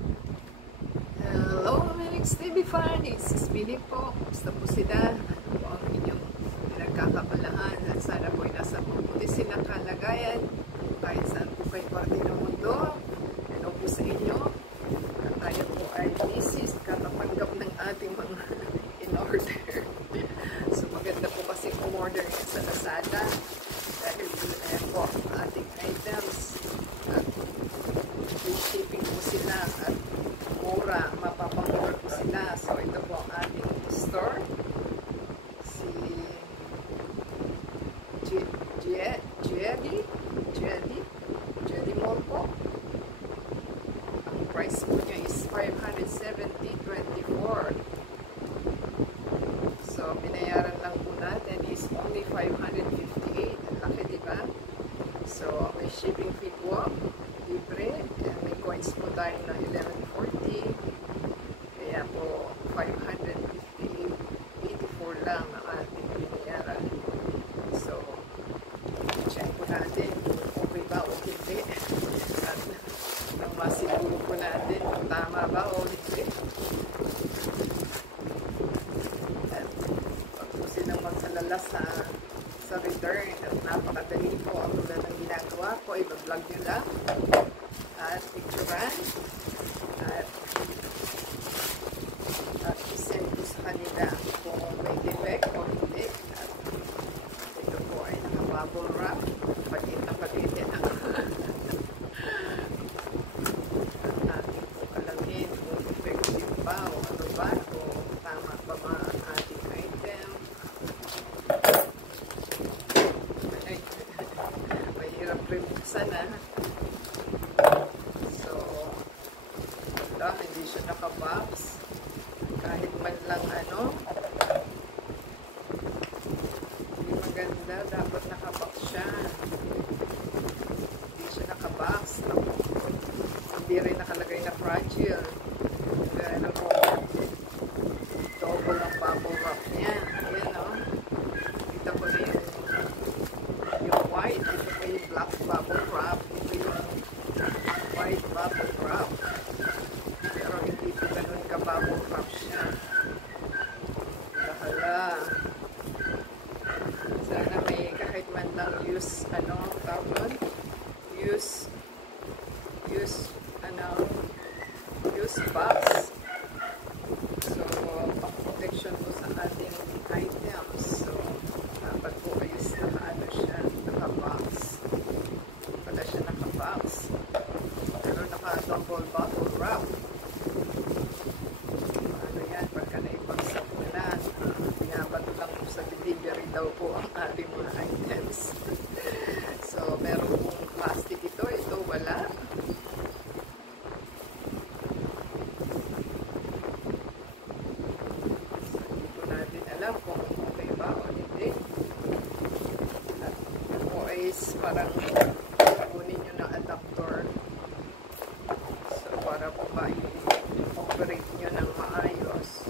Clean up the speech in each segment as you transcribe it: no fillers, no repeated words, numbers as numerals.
Hello, Alex TV fan! It's Billy po. Basta po sila. Ano po ang inyong pinagkakabalahan at sana po ay nasa mabuti silang kalagayan kahit saan po kayo parte ng mundo. Hello po sa inyo. At tayo po ay misis katapanggap ng ating mga in-order. So maganda po kasi umorder niya sa Lazada dahil ayan po ating items at free shipping po sila at mura, mapapamura po sila. So, ito po ang ating store. Si Jedi Mall po. Ang price po niya is 570.24. So, binayaran lang po natin is only 558. Ang laki, diba? So, may shipping fee po. Libre. And may coins po tayo na 1140. Kaya po 584 lang ang ating binayaran. So, check po natin kung okay ba o hindi. At nang masiguro po natin kung tama ba o hindi. At pag po silang mag-alala sa return at napakadali po ang tulad ng ginagawa ko, i-vlog nyo lang at picturean at isend ko sa kanila kung may defect o hindi. At ito po ay naka-bubble wrap, palit na palitin at ating po alamin kung effective ba o ano ba o tama pa ba ang ating item. Mahirap rin sana. So, wala, hindi siya naka-box. Kahit man lang ano, hindi maganda, dapat naka-box siya. Hindi siya naka-box. Hindi rin nakalagay na fragile. Ano po, double ang bubble wrap niya. Ayan o. Kita ko na yung white. Ito po yung black bubble wrap. Ito yung white bubble wrap. Pero hindi po ganun ka bubble wrap siya. Hala. Sana may kahit man lang use, ano, tawag, use box. So, pang-protection po sa ating items. So, dapat po ayos naka-ano siya, naka-box. Wala siya naka-box. Pero naka-double bubble wrap. Ano yan, pagka naipagsak mo na, binabato lang po sa delivery daw po ang ating mga items. So, meron pong plastic ito wala. Alam kung okay ba o hindi. At ito is parang kunin nyo ng adapter. So, para po ba i-operate nyo ng maayos.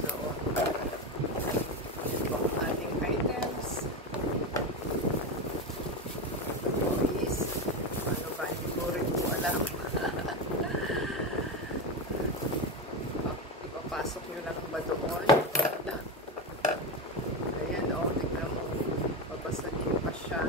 So, yun po ang ating items. Ito is, ano ba, hindi ko rin po alam. Ipapasok nyo lang ba doon? Ayan o, tignan mo, babasagin pa siya.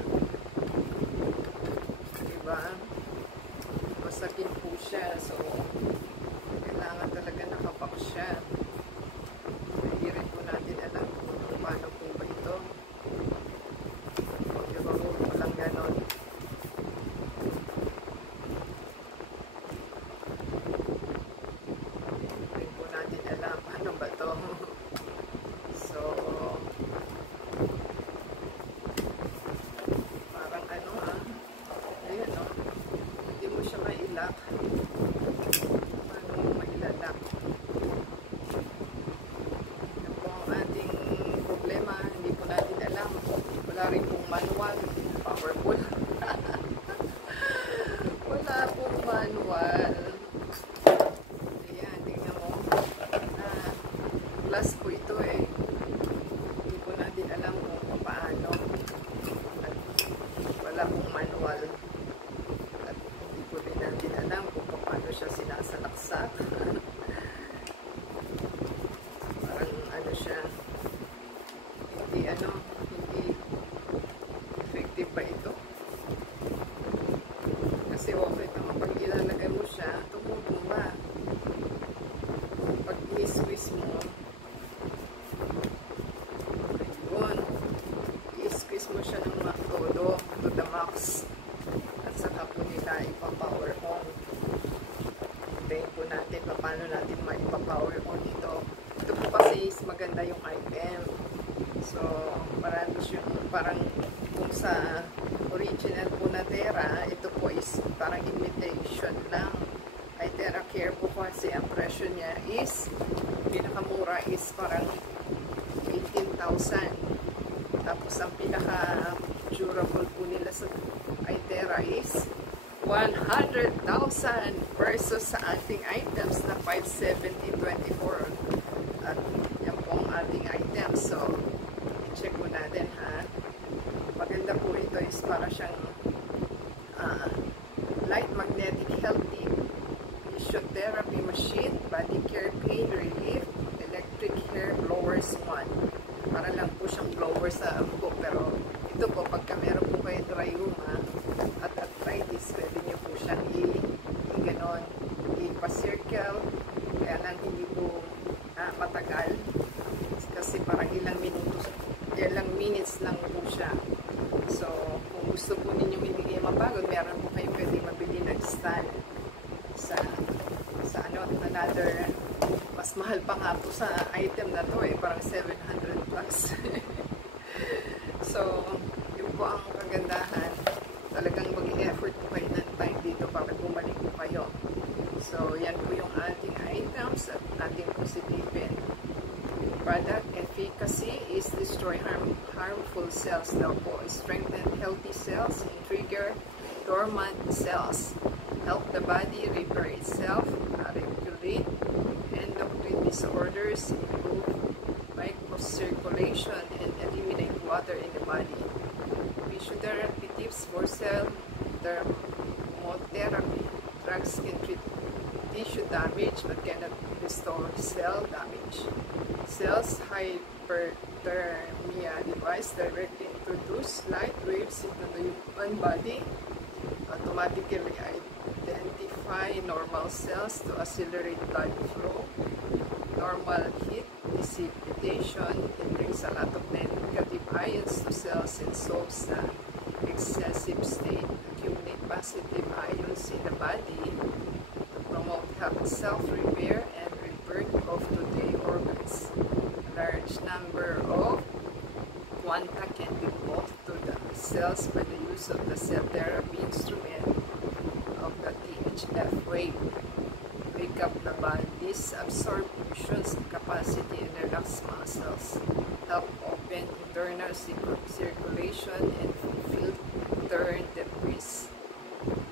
natin paano natin maipa-power on ito. Ito po kasi is maganda yung item. So, parang kung sa original po na Tera, ito po is parang imitation lang. Ay Tera Care po kasi ang presyo niya is, pinakamura is parang 18,000. Tapos ang pinaka-durable po nila sa iTera is 100,000 versus sa ating items na 570.24. At yan po ang ating items. So, check mo natin ha. Maganda po ito is para siyang light magnetic healthy physiotherapy machine, body care, pain relief, electric hair blowers 1. Para lang po siyang blower sa buhok. Pero ito po, pagka meron po kayo rayuma at arthritis, pwede nyo po siyang i-ganon, ipa-circle. Kaya lang hindi po matagal. Kasi parang ilang minutes lang po siya. So, kung gusto po ninyo hindi mapagod, meron po kayo pwede mabili na stand sa another. Mas mahal pa nga po sa item na to parang 700 plus. So, yun po ang kagandahan. Talagang mag-effort po kayo ng time dito para bumalik po kayo. So, yan po yung ating items at ating positivin. Product efficacy is destroy harmful cells daw po. Strengthen healthy cells, trigger dormant cells, help the body repair itself, regulate endocrine disorders, improve microcirculation, and eliminate water in the body. Physiotherapy tips for cell thermotherapy. Drugs can treat tissue damage but cannot restore cell damage. Cells hyperthermia device directly introduce light waves into the human body, automatically identify normal cells to accelerate blood flow. Normal heat dissipation, it brings a lot of negative ions to cells and solves the excessive state. Accumulate positive ions in the body to promote health, self-repair, and rebirth of today organs. A large number of quanta can be moved to the cells by the use of the cell therapy instrument of the THF wave. Wake up the body's absorption capacity and relax muscles. Help open internal circulation and filter debris.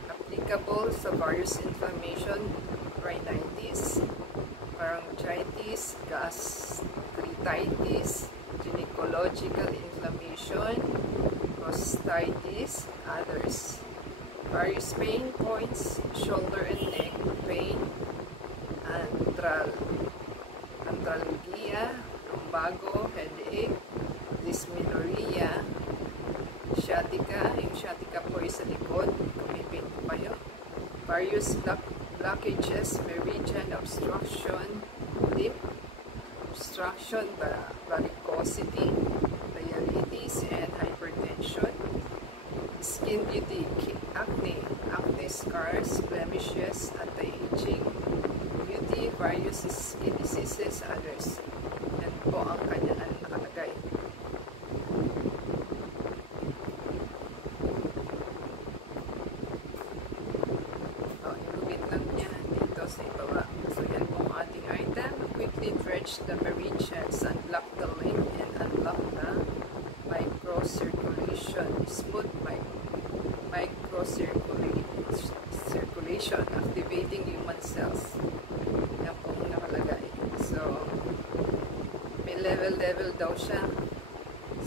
Applicable sa various inflammation, rhinitis, pharyngitis, gastritis, gynecological inflammation, prostatitis, others. Various pain points, shoulder and neck pain, andralgia, lumbago, headache, dysmenorrhea, sciatica. Yung sciatica po ay sa likod, kumipin po kayo. Various blockages, meridian obstruction, lip obstruction, varicosity, diabetes, and hypertension. Skin beauty, acne scars, blemishes, anti-aging, beauty, various skin diseases, others. Yan po ang kanyang nakalagay. Ilugit lang niya dito sa ibaba. So yan po ang ating item. Quickly dredge the meridians, unblock the lymph, and unlock the microcirculation. Smooth microcirculation, activating human cells. Yan po ang nakalagay. So, may level daw siya.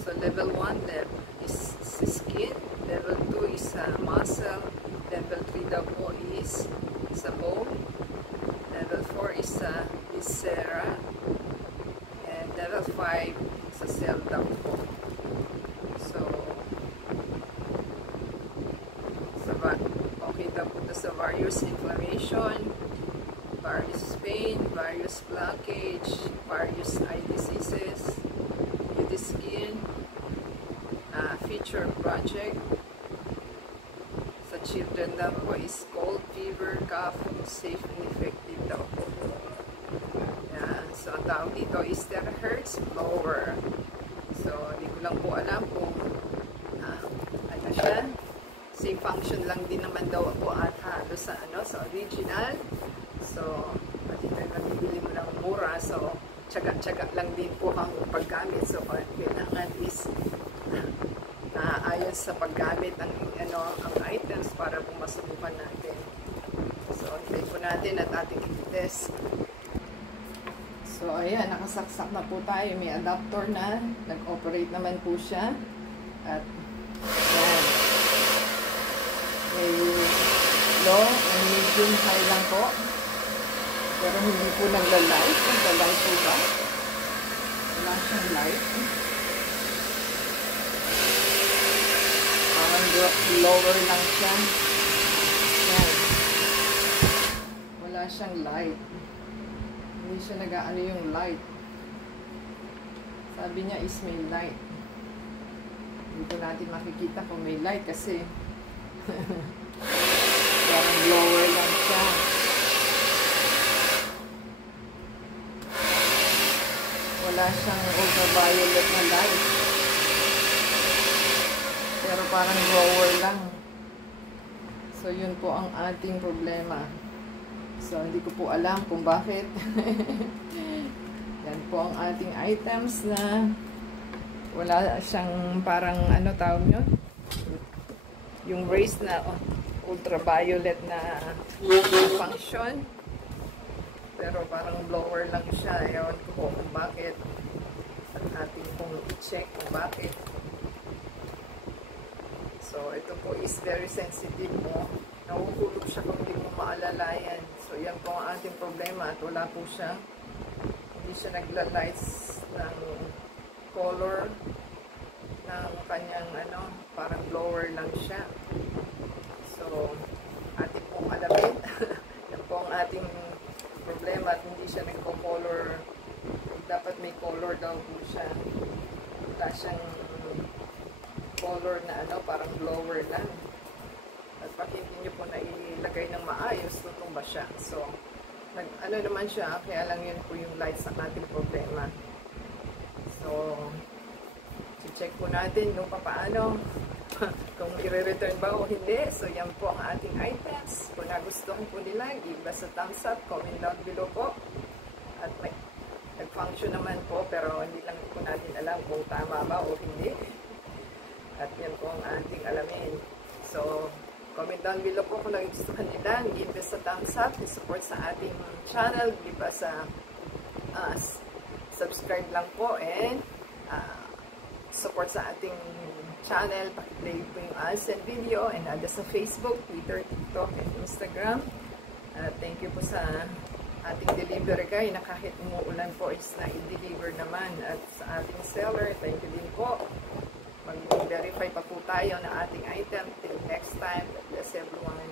So, level 1 is skin, level 2 is muscle, level 3 daw po is sa bone, level 4 is sa viscera, and level 5 sa cell daw po. So, okay daw po sa various inflammation, various pain, various blockage, various eye diseases, beauty skin, feature project. Sa children daw po is cold, fever, cough, safe and effective daw po. tawag dito is terahertz blower. So, hindi ko lang po alam kung ano siya. Same function lang din naman daw po at halos sa, sa original. So, at ito yung nabibili mo ng mura. So, tsaga-tsaga lang din po ang paggamit. So, kailangan is naayos sa paggamit ang items para po masubukan natin. So, hintay po natin at ating i-test. So, ayan, nakasaksak na po tayo. May adapter na. Nag-operate naman po siya. At, ayan. May low and medium high lang po. Pero hindi po nagla-light. Nagla-light po ba? Wala siyang light. Parang lower lang siya. Ayan. Wala siyang light. Hindi siya nag-aano yung light. Sabi niya is may light. Dito natin makikita kung may light kasi parang lower lang siya. Wala siyang ultraviolet na light. Pero parang lower lang. So yun po ang ating problema. So, hindi ko po alam kung bakit. Yan po ang ating items na wala siyang parang, tawag nyo? Yung rays na ultraviolet na function. Pero parang blower lang siya. Ewan ko po kung bakit. At ating pong i-check kung bakit. So, ito po is very sensitive mo. Nahuhulog siya kung hindi mo maalalayan. So, yan po ang ating problema at wala po siya. Hindi siya nagla-lights ng color ng kanyang, parang blower lang siya. So, ating pong alamin. Yan po ang ating problema at hindi siya nagpo-color. Dapat may color daw po siya. Wala siyang color na parang blower lang. At pag hindi nyo po na ilagay ng maayos, tutumba siya. So, naman siya, kaya lang yun po yung lights ang ating problema. So, check po natin kung paano, kung i-return ba o hindi. So, yan po ang ating items. Kung nagustuhan po nila, give us a thumbs up, comment down below po. At nag-function naman po, pero hindi lang po natin alam kung tama ba o hindi. At yan po ang ating alamin. So, comment down below po kung nagustuhan nila. Give us a thumbs up. Support sa ating channel. Give us a subscribe lang po. And support sa ating channel. Pakiplay po yung ads and video. And add us sa Facebook, Twitter, TikTok, and Instagram. Thank you po sa ating delivery guy na kahit umuulan po is na-deliver naman. At sa ating seller, thank you din po. Mag-verify pa po tayo ng ating item. Till next time, God bless everyone.